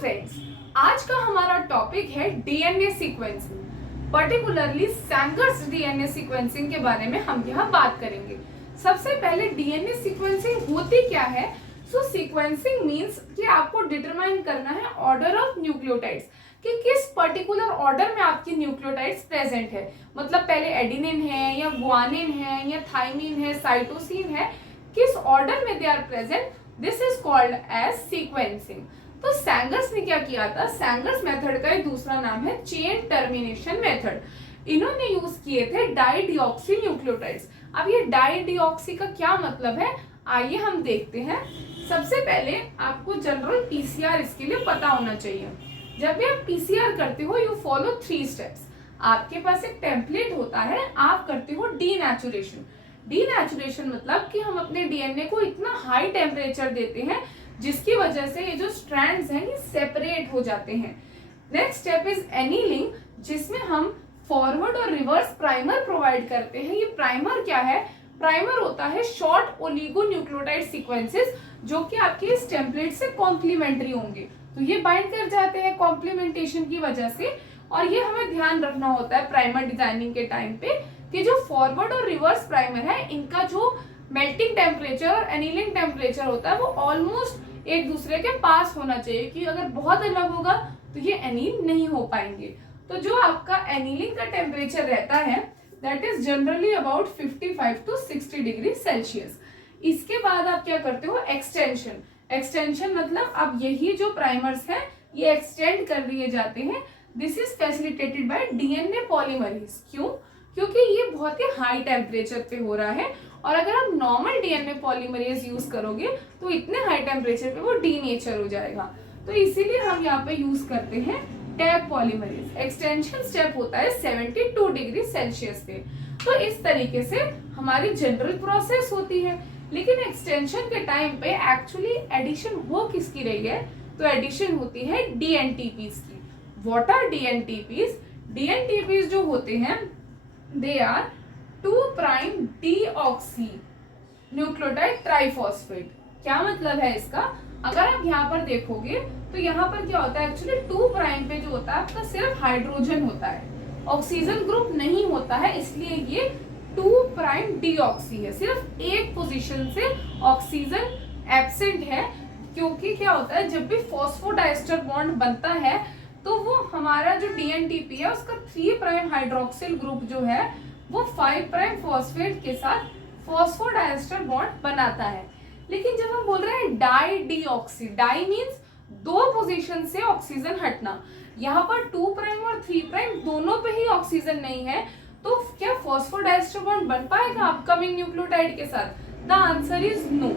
Friends, आज का हमारा टॉपिक है DNA sequencing. Particularly Sanger's DNA sequencing के बारे में हम यहाँ बात करेंगे। सबसे पहले डीएनए सीक्वेंसिंग होती क्या है? सो सीक्वेंसिंग मींस कि आपको डिटरमाइन करना है ऑर्डर ऑफ न्यूक्लियोटाइड्स, कि किस पर्टिकुलर ऑर्डर में आपकी न्यूक्लियोटाइड्स प्रेजेंट है। मतलब पहले एडिनिन है या गुआनिन है या थाइमिन है, साइटोसिन है, किस ऑर्डर में they are present, this is called as sequencing. तो सैंगर्स ने क्या किया था? सैंगर्स मेथड का एक दूसरा नाम है चेन टर्मिनेशन मेथड। इन्होंने यूज किए थे डाइडिऑक्सी न्यूक्लियोटाइड्स। अब ये डाइडिऑक्सी का क्या मतलब है, आइए हम देखते हैं। सबसे पहले आपको जनरल पीसीआर इसके लिए पता होना चाहिए। जब भी आप पीसीआर करते हो यू फॉलो 3 स्टेप्स। आपके पास एक टेम्पलेट होता है, आप करते हो डीनेचुरेशन। डीनेचुरेशन मतलब कि हम अपने डीएनए को इतना हाई टेम्परेचर देते हैं जिसकी वजह से ये जो स्ट्रैंड्स हैं ये सेपरेट हो जाते हैं। नेक्स्ट स्टेप इज एनीलिंग, जिसमें हम फॉरवर्ड और रिवर्स प्राइमर प्रोवाइड करते हैं। ये प्राइमर क्या है? प्राइमर होता है शॉर्ट ओलिगोन्यूक्लियोटाइड सीक्वेंसेस जो कि आपके इस टेम्पलेट से कॉम्प्लीमेंट्री होंगे, तो ये बाइंड कर जाते हैं कॉम्प्लीमेंटेशन की वजह से। और ये हमें ध्यान रखना होता है प्राइमर डिजाइनिंग के टाइम पे कि जो फॉरवर्ड और रिवर्स प्राइमर है इनका जो मेल्टिंग टेम्परेचर और एनीलिंग टेम्परेचर होता है वो ऑलमोस्ट एक दूसरे के पास होना चाहिए, कि अगर बहुत अलग होगा तो ये एनील नहीं हो पाएंगे। तो जो आपका एनीलिंग का टेम्परेचर रहता है that is generally about 55 to 60 degree Celsius. इसके बाद आप क्या करते हो? एक्सटेंशन। एक्सटेंशन मतलब अब यही जो प्राइमर्स हैं ये एक्सटेंड कर दिए जाते हैं। This is facilitated bye DNA polymerase. क्यों? क्योंकि ये बहुत ही हाई टेम्परेचर पे हो रहा है, और अगर आप नॉर्मल डीएनए पॉलीमरेज यूज करोगे तो इतने हाई टेम्परेचर पे वो डीनेचर हो जाएगा। तो इसीलिए हम यहाँ पे यूज करते हैं टैग पॉलीमरेज। एक्सटेंशन स्टेप होता है 72 डिग्री सेल्सियस पे। तो इस तरीके से हमारी जनरल प्रोसेस होती है। लेकिन एक्सटेंशन के टाइम पे एक्चुअली एडिशन हो किसकी रही है? तो एडिशन होती है डीएनटीपीज की। What are dNTPs? डीएनटीपीज जो होते हैं they are 2' deoxy nucleotide triphosphate. क्या मतलब है इसका? अगर आप यहाँ पर देखोगे तो यहाँ पर क्या होता है, एक्चुअली 2' पे जो होता है आपका सिर्फ हाइड्रोजन होता है, ऑक्सीजन ग्रुप नहीं होता है, इसलिए ये 2' डीऑक्सी है। सिर्फ एक पोजीशन से ऑक्सीजन एब्सेंट है, क्योंकि क्या होता है जब भी फॉस्फोडाइस्टर बॉन्ड बनता है तो वो हमारा जो डीएनटीपी है उसका 3' हाइड्रोक्सिल ग्रुप जो है वो 5' फॉस्फेट के साथ फॉस्फोडाइस्टर बॉन्ड बनाता है। लेकिन जब हम बोल रहे हैं डाइडिऑक्सी, डाई मींस 2 पोजीशन से ऑक्सीजन हटना, यहाँ पर 2' और 3' दोनों पे ही ऑक्सीजन नहीं है, तो क्या फॉस्फोडाइस्टर बॉन्ड बन पाएगा अपकमिंग न्यूक्लियोटाइड के साथ? द आंसर इज नो,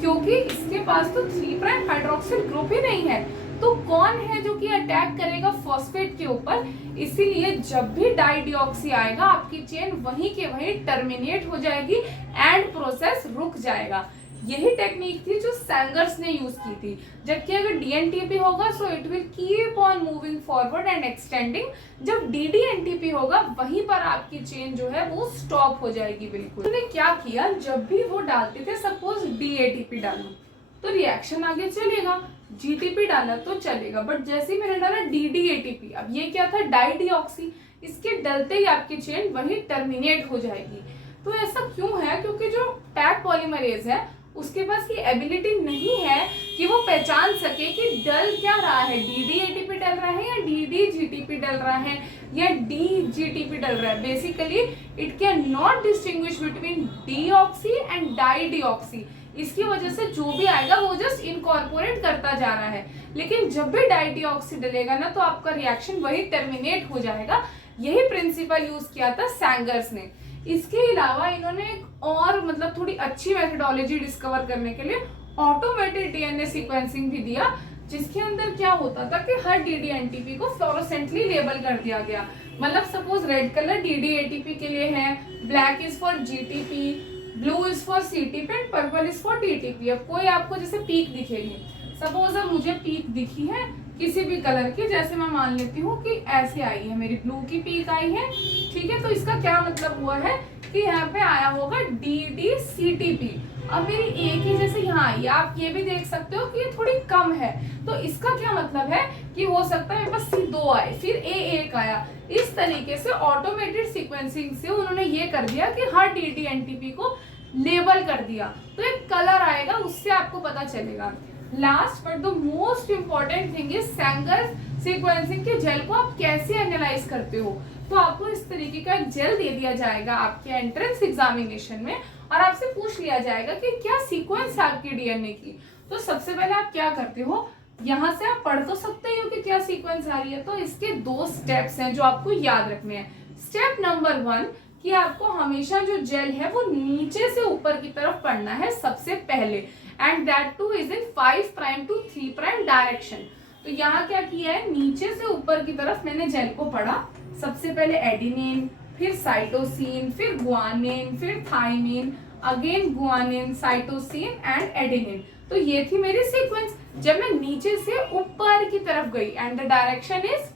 क्योंकि इसके पास तो 3' हाइड्रोक्सिल ग्रुप ही नहीं है। तो कौन है जो कि अटैक करेगा फॉस्फेट के ऊपर? इसीलिए जब भी डाइडिऑक्सी आएगा आपकी चेन वहीं के वहीं टर्मिनेट हो जाएगी एंड प्रोसेस रुक जाएगा। यही टेक्निक थी जो सैंगर्स ने यूज की थी। जबकि अगर डीएनटीपी होगा so it will keep on moving forward and extending. जब डीडीएनटीपी होगा वहीं पर आपकी चेन जो है वो स्टॉप हो जाएगी बिल्कुल। उन्होंने क्या किया, जब भी वो डालते थे सपोज डीएटीपी डालो तो रिएक्शन आगे चलेगा, जीटीपी डाला तो चलेगा, बट जैसे ही मैंने डाला डीडीएटीपी, अब ये क्या था? डाइडिऑक्सी, इसके डलते ही आपकी चेन वहीं टर्मिनेट हो जाएगी। तो ऐसा क्यों है? क्योंकि जो टैग पॉलीमरेज है उसके पास ये एबिलिटी नहीं है कि वो पहचान सके कि डल क्या रहा है, डीडीएटीपी डल रहा है या डीडीजीटीपी डल रहा है या डीजीटीपी डल रहा है। Basically it can not distinguish between deoxy and dideoxy. इसकी वजह से जो भी आएगा वो जस्ट इनकॉर्पोरेट करता जा रहा है। लेकिन जब भी डाइडिऑक्सी डलेगा ना तो आपका रिएक्शन वही टर्मिनेट हो जाएगा। यही प्रिंसिपल यूज किया था सैंगर्स ने। इसके अलावा इन्होंने एक और मतलब थोड़ी अच्छी मेथडोलॉजी डिस्कवर करने के लिए ऑटोमेटेड डीएनए सीक्वेंसिंग भी दिया, जिसके अंदर क्या होता था कि हर डीडीएनटीपी को फ्लोरोसेंटली लेबल कर दिया गया। मतलब सपोज रेड कलर डीडीएटीपी के लिए है, black is for GTP, blue is for CTP and purple is for TTP. अब कोई आपको जैसे पीक दिखेगी, सपोज अब मुझे पीक दिखी है किसी भी कलर की, जैसे मैं मान लेती हूँ कि ऐसे आई है, मेरी ब्लू की पीक आई है, ठीक है। तो इसका क्या मतलब हुआ है कि यहाँ पे आया होगा DDCTP। अब मेरी एक ही जैसे यहाँ आई, आप ये भी देख सकते हो कि ये थोड़ी कम है, तो इसका क्या मतलब है कि हो सकता है मेरे पास C2 आए, फिर A1 आया। इस तरीके से ऑटोमेटेड सीक्वेंसिंग से उन्होंने ये कर दिया कि हर DDNTP को लेबल कर दिया, तो एक कलर आएगा, उससे आपको पता चलेगा। Last but the most important thing is Sanger sequencing के जेल को आप कैसे एनालाइज करते हो। तो आपको इस तरीके का एक जेल दे दिया जाएगा आपके एंट्रेंस एग्जामिनेशन में, और आपसे पूछ लिया जाएगा कि क्या सीक्वेंस है आपकी डीएनए की। तो सबसे पहले आप क्या करते हो, यहाँ से आप पढ़ तो सकते ही हो कि क्या सीक्वेंस आ रही है, तो इसके 2 स्टेप्स हैं जो आपको याद रखने हैं। स्टेप नंबर 1 कि आपको हमेशा जो जेल है वो नीचे से ऊपर की तरफ पढ़ना है सबसे पहले, and that too is in 5 prime to 3 prime direction. तो यहाँ क्या किया है, नीचे से ऊपर की तरफ मैंने जेल को पढ़ा। सबसे पहले एडिनिन, फिर साइटोसिन, फिर गुआनिन, फिर thymine, again guanine, cytosine and adenine. तो ये थी मेरी सीक्वेंस जब मैं नीचे से ऊपर की तरफ गई, and the direction is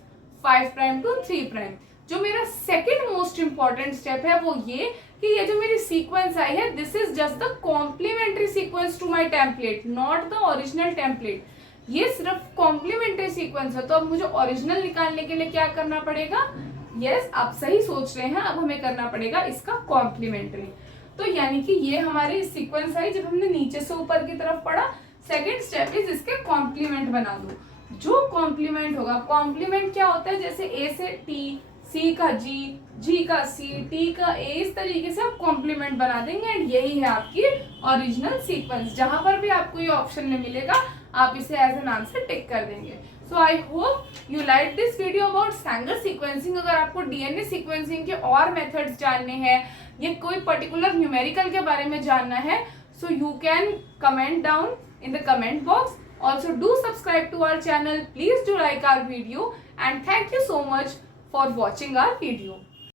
5 prime to 3 prime. जो मेरा सेकेंड मोस्ट इंपॉर्टेंट स्टेप है वो ये कि ये जो मेरी सीक्वेंस आई है, this is just the complementary sequence to my template, not the original template. ये सिर्फ कॉम्प्लीमेंट्री सीक्वेंस है, तो अब मुझे ओरिजिनल निकालने के लिए क्या करना पड़ेगा, यस आप सही सोच रहे हैं, अब हमें करना पड़ेगा इसका कॉम्प्लीमेंट्री। तो यानी कि ये हमारी सीक्वेंस आई जब हमने नीचे से ऊपर की तरफ पढ़ा। सेकेंड स्टेप इज इसके कॉम्प्लीमेंट बना दो। जो कॉम्प्लीमेंट होगा, कॉम्प्लीमेंट क्या होता है, जैसे ए से टी, सी का जी, जी का सी, टी का ए, इस तरीके से आप कॉम्प्लीमेंट बना देंगे, एंड यही है आपकी ओरिजिनल सीक्वेंस। जहां पर भी आपको ये ऑप्शन में मिलेगा आप इसे एज एन आंसर टिक कर देंगे। So I hope you like this video about Sanger sequencing. अगर आपको डीएनए सीक्वेंसिंग के और मेथड्स जानने हैं या कोई पर्टिकुलर न्यूमेरिकल के बारे में जानना है, so you can comment down in the comment box. Also do subscribe to our channel. Please do like our video, and thank you so much for watching our video.